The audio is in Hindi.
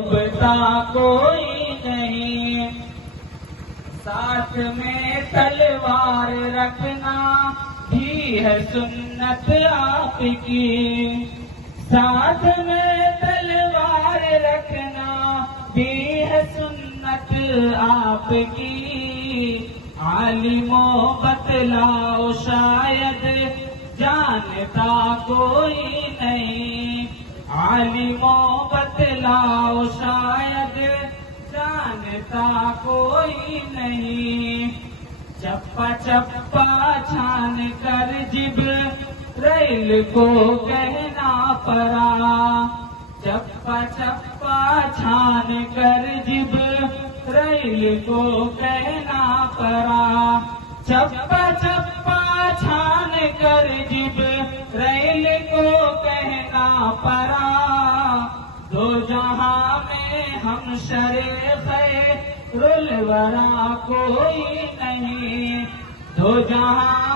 डूबता कोई नहीं। साथ में तलवार रखना भी है सुन्नत आपकी। साथ में तलवार रखना भी है सुन्नत आपकी। आलिमो बतलाओ शायद जानता कोई नहीं। आलिमो बतलाओ शायद जानता कोई नहीं। चप्पा चप्पा छान कर जिब्राइल को कहना पड़ा। चप्पा चप्पा छान कर जिब्राइल को कहना पड़ा। चप्पा चप्पा छान कर जिब्राइल को कहना पड़ा। दो जहां में हम शरे खैरुल वरा कोई नहीं। दो जहां